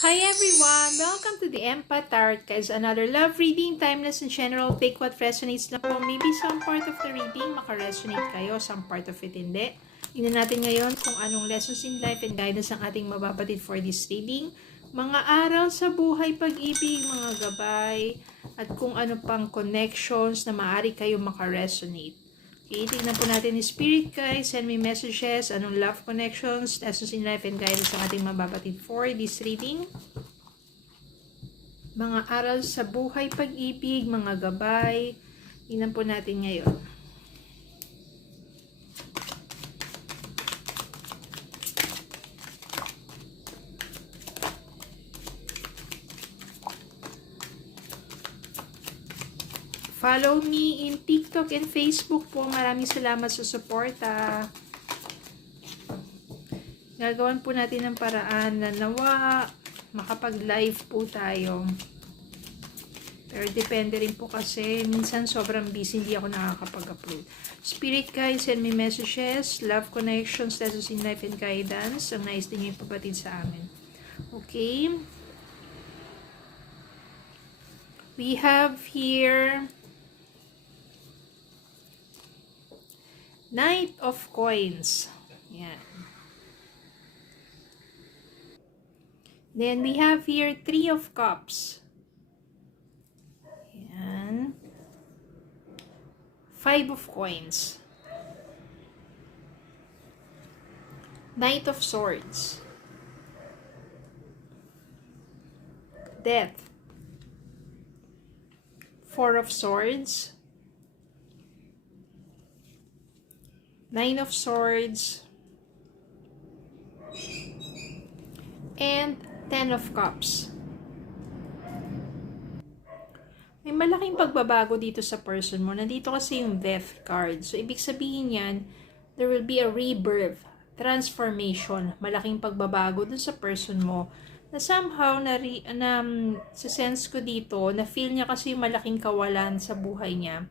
Hi everyone! Welcome to the Empath Tarot, guys. Another love reading, timeless and general. Take what resonates na po. Maybe some part of the reading makaresonate kayo, some part of it hindi. Tingnan natin ngayon kung anong lessons in life and guidance ang ating mababatid for this reading. Mga aral sa buhay, pag-ibig, mga gabay, at kung ano pang connections na maaari kayo makaresonate. Okay, tignan po natin ni Spirit guys. Send me messages. Anong love connections, lessons in life, and guidance ang ating mababatid for this reading. Mga aral sa buhay, pag-ibig, mga gabay. Tignan po natin ngayon. Follow me in TikTok and Facebook po. Maraming salamat sa suporta. Gagawan po natin ng paraan na nawa makapag-live po tayo. Pero depende rin po kasi minsan sobrang busy, hindi ako nakakapag-upload. Spirit guys, send me messages, love connections, lessons in life and guidance. Ang nais din nyo ipabatid sa amin. Okay. We have here Knight of Coins. Yan. Then we have here Three of Cups. Yan. Five of Coins. Knight of Swords. Death. Four of Swords. Nine of Swords. And Ten of Cups. May malaking pagbabago dito sa person mo. Nandito kasi yung Death card. So, ibig sabihin yan, there will be a rebirth, transformation, malaking pagbabago dun sa person mo. Na somehow, sa sense ko dito, na feel niya kasi yung malaking kawalan sa buhay niya,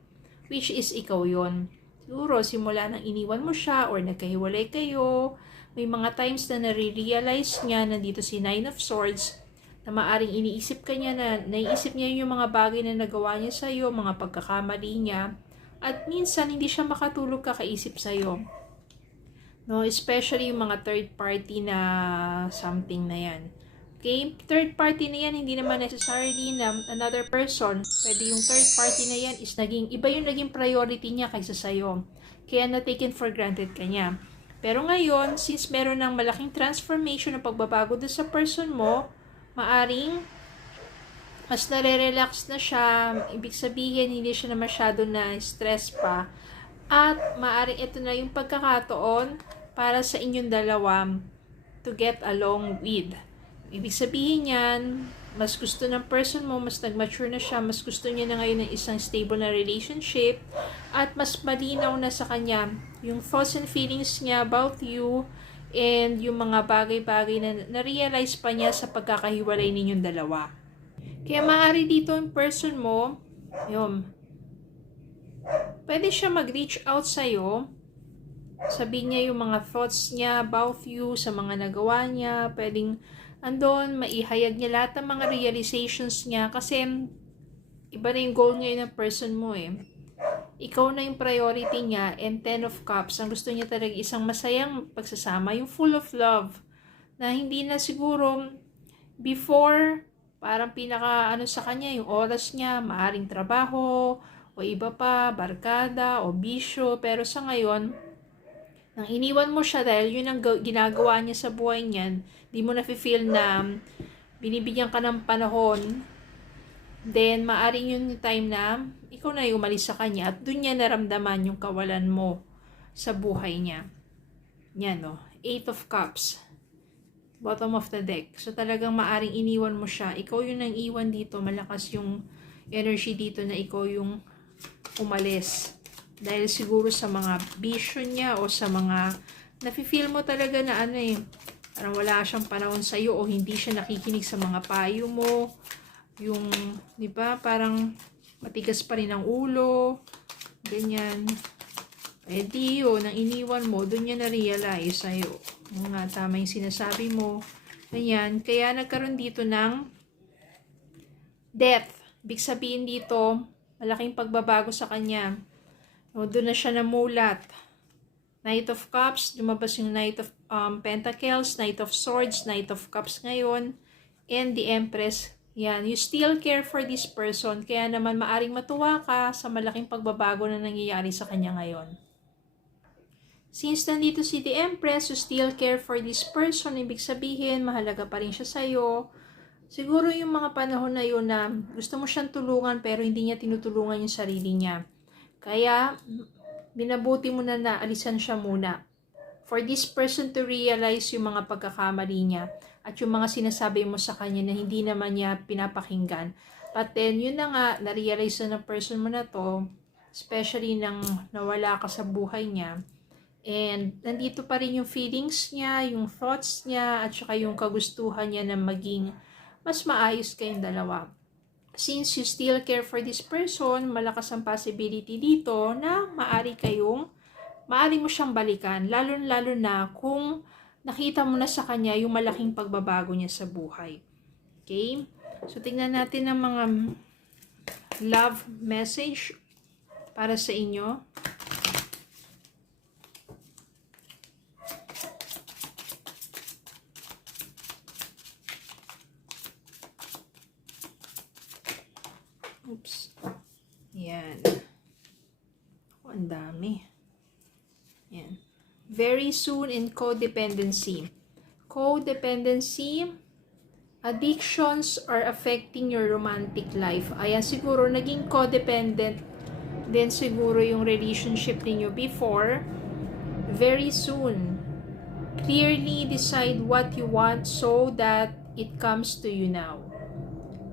which is ikaw yon. Siguro, simula nang iniwan mo siya or nagkahiwalay kayo, may mga times na nare-realize niya na dito si Nine of Swords na maaring iniisip ka niya na naiisip niya yung mga bagay na nagawa niya sa'yo, mga pagkakamali niya, at minsan hindi siya makatulog kakaisip sa'yo. No, especially yung mga third party na something na yan. Okay? Third party na yan, hindi naman necessarily na another person. Pwede yung third party na yan is iba yung naging priority niya kaysa sa'yo. Kaya na taken for granted ka niya. Pero ngayon, since meron ng malaking transformation na pagbabago doon sa person mo, maaring mas nare-relax na siya. Ibig sabihin, hindi siya na masyado na stress pa. At maaring ito na yung pagkakataon para sa inyong dalawa to get along with. Ibig sabihin yan, mas gusto ng person mo, mas nag-mature na siya, mas gusto niya na ngayon ng isang stable na relationship, at mas malinaw na sa kanya yung thoughts and feelings niya about you, and yung mga bagay-bagay na na-realize pa niya sa pagkakahiwalay ninyong dalawa. Kaya maaari dito yung person mo, pwede siya mag-reach out sa'yo, sabihin niya yung mga thoughts niya about you, sa mga nagawa niya, pwedeng andon, maihayag niya lahat ng mga realizations niya kasi iba na yung goal ngayon ng person mo eh. Ikaw na yung priority niya, and Ten of Cups, ang gusto niya talaga isang masayang pagsasama, yung full of love, na hindi na siguro before, parang pinaka sa kanya, yung oras niya, maaring trabaho, o iba pa, barkada, o bisyo, pero sa ngayon, nang iniwan mo siya dahil yun ang ginagawa niya sa buhay niyan, di mo na-feel na binibigyan ka ng panahon, then maaring yun yung time na ikaw na yung umalis sa kanya at dun niya naramdaman yung kawalan mo sa buhay niya. Yan no, Eight of Cups, bottom of the deck. So talagang maaring iniwan mo siya. Ikaw yung nang iwan dito, malakas yung energy dito na ikaw yung umalis. Dahil siguro sa mga vision niya o sa mga nafe-feel mo talaga na parang wala siyang panahon sa iyo o hindi siya nakikinig sa mga payo mo. Yung, di ba, parang matigas pa rin ang ulo. Ganyan. Eh di yun, nang iniwan mo, doon niya na-realize sa'yo. Nga tama yung sinasabi mo. Ayan, kaya nagkaroon dito ng death. Ibig sabihin dito, malaking pagbabago sa kanya. O, doon na siya namulat. Knight of Cups, lumabas yung Knight of Pentacles, Knight of Swords, Knight of Cups ngayon, and the Empress. Yan, you still care for this person, kaya naman maaring matuwa ka sa malaking pagbabago na nangyayari sa kanya ngayon. Since nandito si the Empress, you still care for this person, ibig sabihin, mahalaga pa rin siya sa'yo. Siguro yung mga panahon na yun na gusto mo siyang tulungan pero hindi niya tinutulungan yung sarili niya. Kaya, binabuti mo na alisan siya muna. For this person to realize yung mga pagkakamali niya at yung mga sinasabi mo sa kanya na hindi naman niya pinapakinggan. But then, yun na nga, na-realize na ng person mo na to, especially nang nawala ka sa buhay niya. And nandito pa rin yung feelings niya, yung thoughts niya, at saka yung kagustuhan niya na maging mas maayos kayong dalawa. Since you still care for this person, malakas ang possibility dito na maaari mo siyang balikan, lalo na kung nakita mo na sa kanya yung malaking pagbabago niya sa buhay. Okay? So, tingnan natin ang mga love message para sa inyo. Oops. Yan. Ang dami. Yan. Very soon in codependency. Codependency, addictions are affecting your romantic life. Ayan, siguro naging codependent din siguro yung relationship ninyo before. Very soon. Clearly decide what you want so that it comes to you now.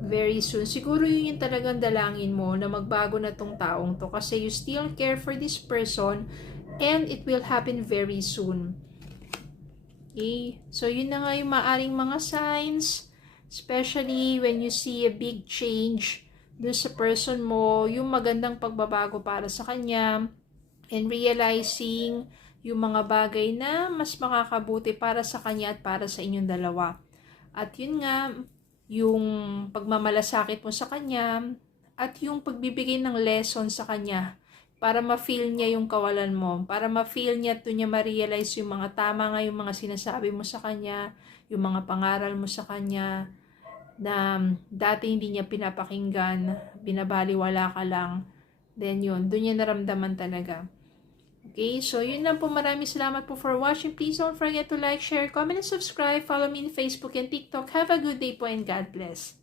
Very soon. Siguro yun yung talagang dalangin mo na magbago na tong taong to kasi you still care for this person and it will happen very soon. Okay? So, yun na nga yung maaring mga signs, especially when you see a big change dun sa person mo, yung magandang pagbabago para sa kanya, and realizing yung mga bagay na mas makakabuti para sa kanya at para sa inyong dalawa. At yun nga, yung pagmamalasakit mo sa kanya at yung pagbibigay ng lesson sa kanya para ma-feel niya yung kawalan mo, para ma-feel niya at niya ma-realize yung mga tama nga yung mga sinasabi mo sa kanya, yung mga pangaral mo sa kanya na dati hindi niya pinapakinggan, binabaliwala ka lang, then yun, doon niya naramdaman talaga. Okay, so yun lang po. Maraming salamat po for watching. Please don't forget to like, share, comment, and subscribe. Follow me in Facebook and TikTok. Have a good day po and God bless.